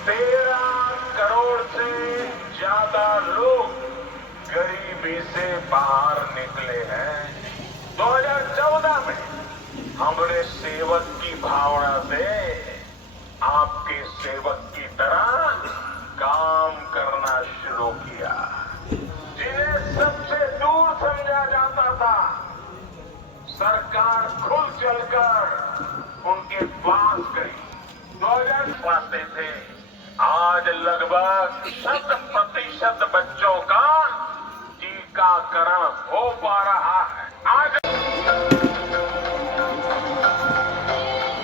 13 करोड़ से ज्यादा लोग गरीबी से बाहर निकले हैं। 2014 में हमने सेवक की भावना से आपके सेवक की तरह काम करना शुरू किया। जिन्हें सबसे दूर समझा जाता था, सरकार खुद चलकर उनके पास गई। 2000 पाते थे, आज लगभग 100% बच्चों का टीकाकरण हो पा रहा है। आज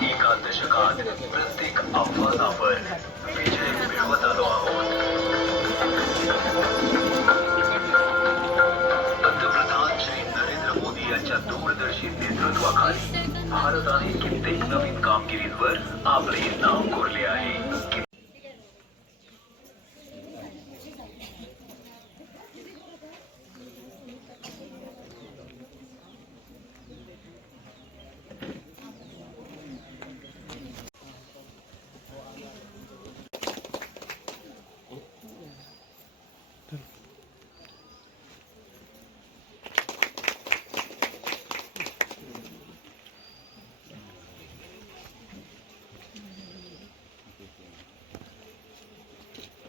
एका दशकात प्रत्येक आव्हानावर विजय मिळवत आलो आहोत। पंतप्रधान श्री नरेंद्र मोदी यांच्या दूरदर्शी नेतृत्वाखाली भारताने कित्येक नवीन कामगिरीवर आपले नाव कोरले आहे।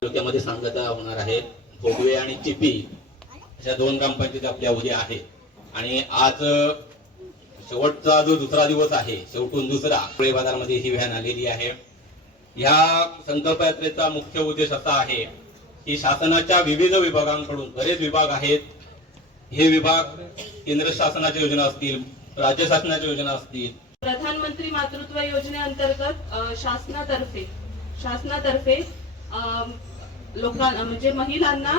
तालुक्यामध्ये सांगता होणार आहे। भोगवे आणि चिपी अशा 2 ग्रामपंचायती आपल्या उद्या आहे आणि आज शेवटचा जो दुसरा दिवस आहे, शेवटून दुसरा पुणे बाजारमध्ये ही व्हॅन आलेली आहे। या संकल्प यात्रेचा मुख्य उद्देश असा आहे की शासनाच्या विविध विभागांकडून बरेच विभाग आहेत। हे विभाग केंद्र शासनाच्या योजना असतील, राज्य शासनाच्या योजना असतील। प्रधानमंत्री मातृत्व योजनेअंतर्गत शासनातर्फे लोकांना म्हणजे महिलांना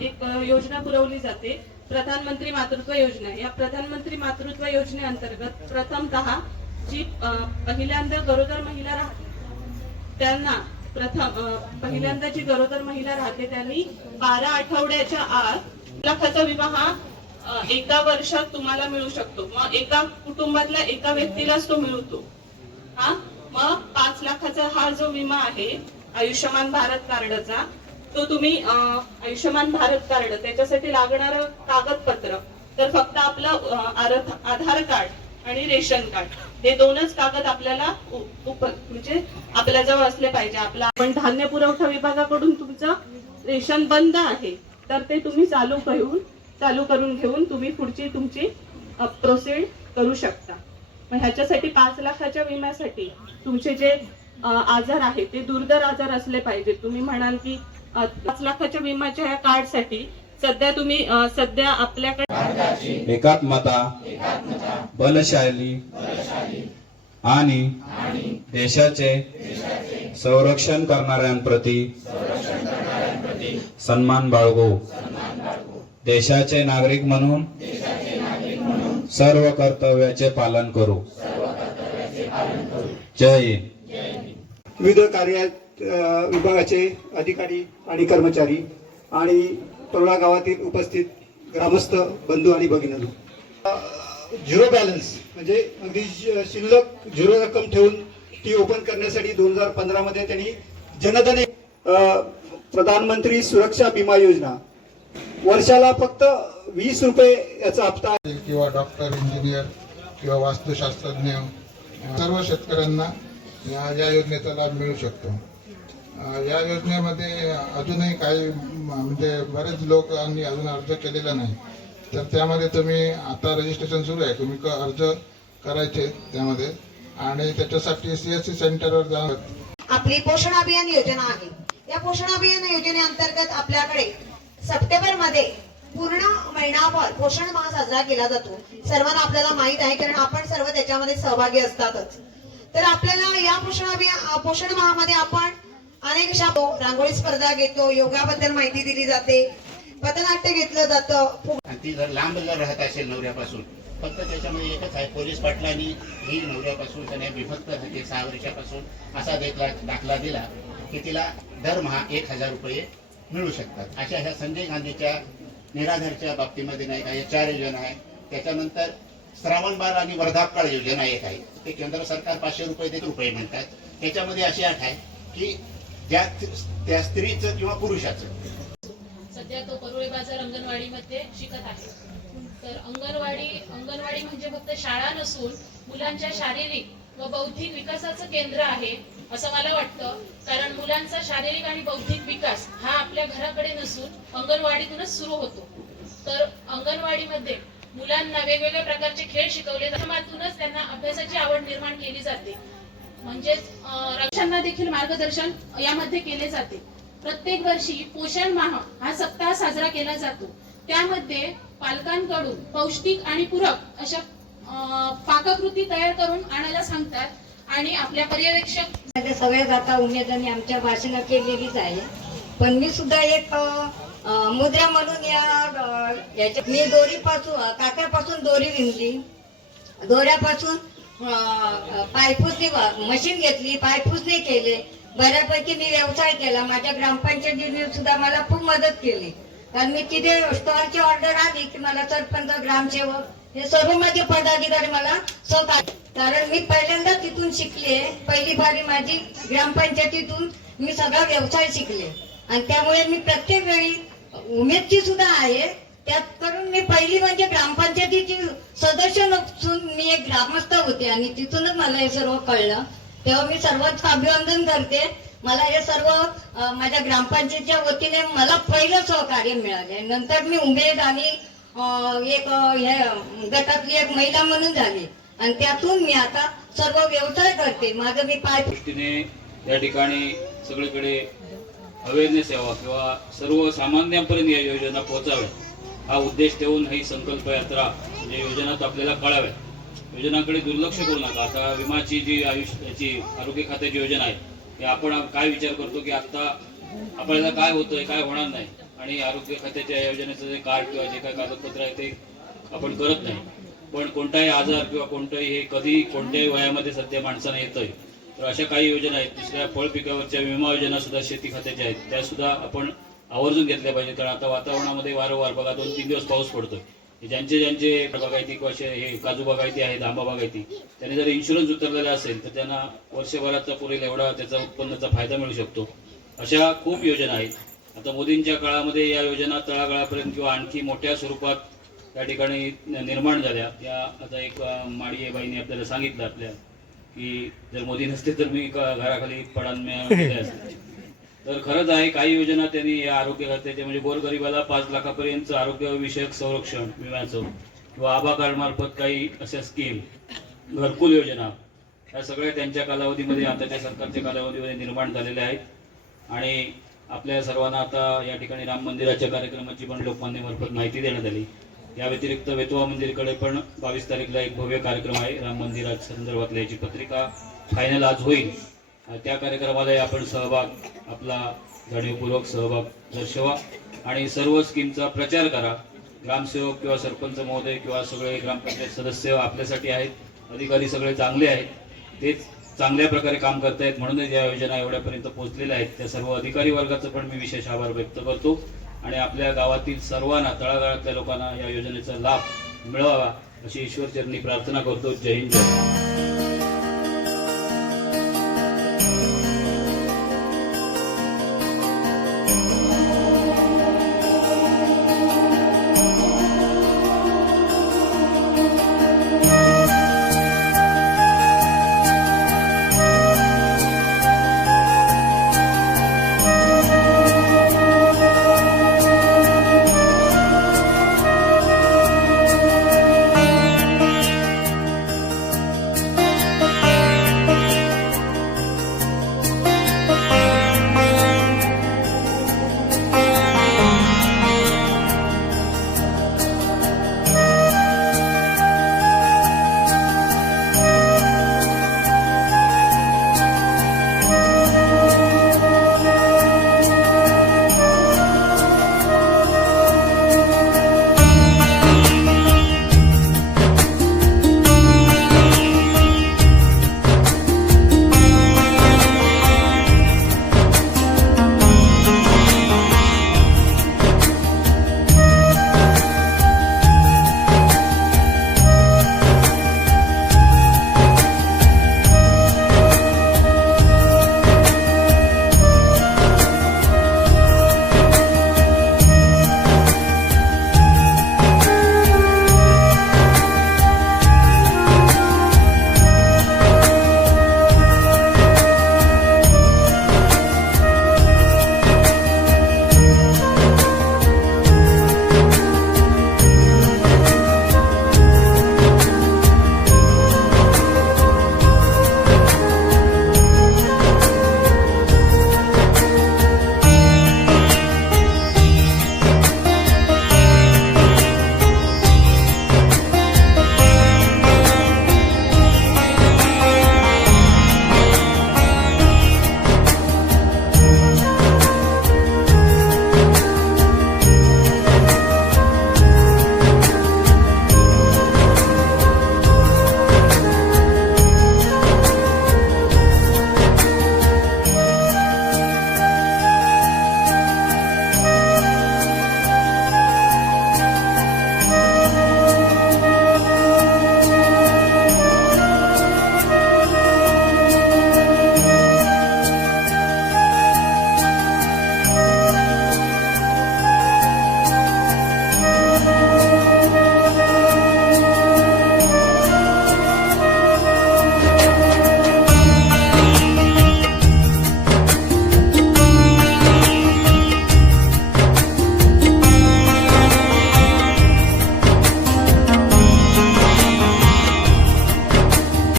एक योजना पुरवली जाते, प्रधानमंत्री मातृत्व योजना। या प्रधानमंत्री मातृत्व योजनेअंतर्गत प्रथमतः जी पहिल्यांदा गरोदर महिला त्यांना पहिल्यांदा जी गरोदर महिला राहते त्यांनी 12 आठवड्याच्या आत लाखाचा विमा हा एका वर्षात तुम्हाला मिळू शकतो। मग एका कुटुंबातल्या एका व्यक्तीलाच तो मिळतो। मग 5 लाखाचा हा जो विमा आहे आयुष्यमान भारत कार्डचा, तो तुम्ही आयुष्यमान भारत कार्ड त्याच्यासाठी लागणारं कागदपत्र तर फक्त आपलं आधार कार्ड आणि रेशन कार्ड हे 2च कागद आपल्याला म्हणजे आपल्याजवळ असले पाहिजे। पण धान्य पुरवठा विभागाकडून तुमचं रेशन बंद आहे तर ते तुम्ही चालू करून घेऊन तुम्ही पुढची तुमची प्रोसीड करू शकता। मग ह्याच्यासाठी 5 लाखाच्या विम्यासाठी तुमचे जे आजार आहे ते दुर्धर आजार असले पाहिजे। तुम्ही म्हणाल की 5 लाखाच्या विम्याच्या ह्या कार्डसाठी सध्या आपल्याकडे एकात्मता, बलशाली आणि देशाचे संरक्षण करणाऱ्यांप्रती सन्मान बाळगू। देशाचे नागरिक म्हणून सर्व कर्तव्याचे पालन करू। जय हिंद। विविध कार्य विभागाचे अधिकारी आणि कर्मचारी आणि तरोडा गावातील उपस्थित ग्रामस्थ बंधू आणि भगिनींनो, झिरो बॅलन्स म्हणजे अगदी शिल्लक 0 रक्कम ठेवून ती ओपन करण्यासाठी 2015 मध्ये त्यांनी जनधन प्रधानमंत्री सुरक्षा विमा योजना वर्षाला फक्त 20 रुपये याचा हप्ता किंवा डॉक्टर, इंजिनियर किंवा वास्तुशास्त्रज्ञ सर्व शेतकऱ्यांना या योजनेचा लाभ मिळू शकतो। या योजनेमध्ये अजूनही काही म्हणजे बरेच लोकांनी अजून अर्ज केलेला नाही, तर त्यामध्ये तुम्ही आता रजिस्ट्रेशन सुरू आहे, तुम्ही अर्ज करायचे त्यामध्ये आणि त्याच्यासाठी CSC सेंटरवर जाऊन आपली पोषण अभियान योजना आहे। या पोषण अभियान योजनेअंतर्गत आपल्याकडे सप्टेंबर मध्ये पूर्ण महिनाभर पोषण माह साजरा केला जातो। सर्वांना आपल्याला माहित आहे कारण आपण सर्व त्याच्यामध्ये सहभागी असतातच। तर आपल्याला या पोषण माहामध्ये आपण अनेक रांगोळी स्पर्धा घेतो, योगाबद्दल माहिती दिली जाते, पथनाट्य घेतलं जातं। ती जर लांब राहत असेल नवऱ्यापासून, फक्त त्याच्यामध्ये एकच आहे, पोलीस पाटलांनी ही नवऱ्यापासून त्याने विभक्त होते 6 वर्षापासून असा दाखला दिला की तिला दरमहा 1000 रुपये मिळू शकतात। अशा ह्या संजय गांधीच्या निराधारच्या बाबतीमध्ये नाही का या 4 योजना आहे। त्याच्यानंतर श्रावणबाळ आणि वर्धापकाळ योजना एक आहे, ते केंद्र सरकार 500 रुपये म्हणतात। त्याच्यामध्ये अशी अट आहे की त्या स्त्रीचं किंवा पुरुषाचं. सध्या तो परुळे बाजार अंगणवाडीमध्ये शिकत आहे. तर अंगणवाडी म्हणजे फक्त शाळा नसून मुलांच्या शारीरिक व बौद्धिक विकासाचं केंद्र आहे असं मला वाटतं. कारण मुलांचा शारीरिक आणि बौद्धिक विकास हा आपल्या घराकडे नसून अंगणवाडीतूनच सुरू होतो. तर अंगणवाडीमध्ये मुलांना वेगवेगळ्या प्रकारचे खेळ शिकवले जातात. त्यातूनच त्यांना अभ्यासाची आवड निर्माण केली जाते. म्हणजेच रक्षांना देखील मार्गदर्शन यामध्ये केले जाते. प्रत्येक वर्षी पोषण माह हा सप्ताह साजरा केला जातो. त्यामध्ये पालकांकडून पौष्टिक आणि पूरक अशा पाककृती तयार करून आणायला सांगतात आणि आपल्या पर्यवेक्षक सगळ्यात आता उमेदवारांनी आमच्या भाषण केलेलीच आहे. पण मी सुद्धा एक मुद्रा म्हणून याच्या मी दोरीपासून काकरपासून दोरी विणली. दोऱ्यापासून पायपुसणी मशीन घेतली, पायपुसणी केले. बऱ्यापैकी मी व्यवसाय केला. माझ्या ग्रामपंचायतीने सुद्धा मला खूप मदत केली. कारण मी तिथे स्टॉलची ऑर्डर आली की मला सरपंच, ग्रामसेवक हे सर्व माझे पदाधिकारी मला सहकार्य. कारण मी पहिल्यांदा तिथून शिकले. पहिली बारी माझी ग्रामपंचायतीतून मी सगळा व्यवसाय शिकले आणि त्यामुळे मी प्रत्येक वेळी उमेदची सुद्धा आहे. त्यात करून मी पहिली म्हणजे ग्रामपंचायतीची सदस्य नसून मी एक ग्रामस्थ होते आणि तिथूनच मला हे सर्व कळलं. तेव्हा मी सर्वांच अभिनंदन करते. मला हे सर्व माझ्या ग्रामपंचायतीच्या वतीने मला पहिलं सहकार्य मिळाले. नंतर मी उमेद आणि एक गटातली एक महिला म्हणून झाली आणि त्यातून मी आता सर्व व्यवसाय करते. माझं मी दृष्टीने या ठिकाणी सगळीकडे अवेअरनेस यावा किंवा सर्वसामान्यांपर्यंत या योजना पोहोचाव्या हा उद्देश ठेवून ही संकल्प यात्रा म्हणजे योजना आपल्याला कळाव्या. योजनाकडे दुर्लक्ष करू नका. आता विमाची जी याची आरोग्य खात्याची योजना आहे ते आपण काय विचार करतो की आता आपल्याला काय होतंय काय होणार नाही आणि आरोग्य खात्याच्या योजनेचं जे कार्ड किंवा जे काही कागदपत्र आहे ते आपण करत नाही. पण कोणताही आजार किंवा कोणतंही हे कधी कोणत्याही वयामध्ये सध्या माणसांना येतंय. तर अशा काही योजना आहेत. दुसऱ्या फळ पिकावरच्या विमा योजना सुद्धा शेती खात्याच्या आहेत. त्या सुद्धा आपण आवर्जून घेतल्या पाहिजे. कारण आता वातावरणामध्ये वारंवार बघा 2-3 दिवस पाऊस पडतोय. ज्यांचे बागायती किंवा हे काजू बागायती आहेत, आंबा बागायती त्यांनी जर इन्शुरन्स उतरलेला असेल तर त्यांना वर्षभराचा पुरेल एवढा त्याचा उत्पन्नाचा फायदा मिळू शकतो. अशा खूप योजना आहेत. आता मोदींच्या काळामध्ये या योजना तळागाळापर्यंत किंवा आणखी मोठ्या स्वरूपात त्या ठिकाणी निर्माण झाल्या. या आता एक माळी बाईंनी आपल्याला सांगितलं आपल्या की जर मोदी नसते तर मी घराखाली पडान गेले असते. तर खरंच आहे काही योजना त्यांनी या आरोग्य खात्याचे म्हणजे गोरगरिबाला 5 लाखापर्यंत आरोग्य विषयक संरक्षण विम्याचं किंवा आभा कार्ड मार्फत काही अशा स्कीम, घरकुल योजना या सगळ्या त्यांच्या कालावधीमध्ये आताच्या सरकारच्या कालावधीमध्ये निर्माण झालेल्या आहेत. आणि आपल्या सर्वांना आता या ठिकाणी राम मंदिराच्या कार्यक्रमाची पण लोकमान्य मार्फत माहिती देण्यात आली. या व्यतिरिक्त वेतवा मंदिरकडे पण 22 तारीखला एक भव्य कार्यक्रम आहे. राम मंदिराच्या संदर्भातल्या याची पत्रिका फायनल आज होईल. त्या कार्यक्रमाला आपण सहभाग आपला जाणीवपूर्वक सहभाग दर्शवा आणि सर्व स्कीमचा प्रचार करा. ग्रामसेवक किंवा सरपंच महोदय किंवा सगळे ग्रामपंचायत सदस्य आपल्यासाठी आहेत. अधिकारी सगळे चांगले आहेत. तेच चांगल्या प्रकारे काम करतायत म्हणूनच या योजना एवढ्यापर्यंत पोहोचलेल्या आहेत. त्या सर्व अधिकारी वर्गाचं पण मी विशेष आभार व्यक्त करतो आणि आपल्या गावातील सर्वांना तळागाळातल्या लोकांना या योजनेचा लाभ मिळावा अशी ईश्वरचरणी प्रार्थना करतो. जय हिंद, जय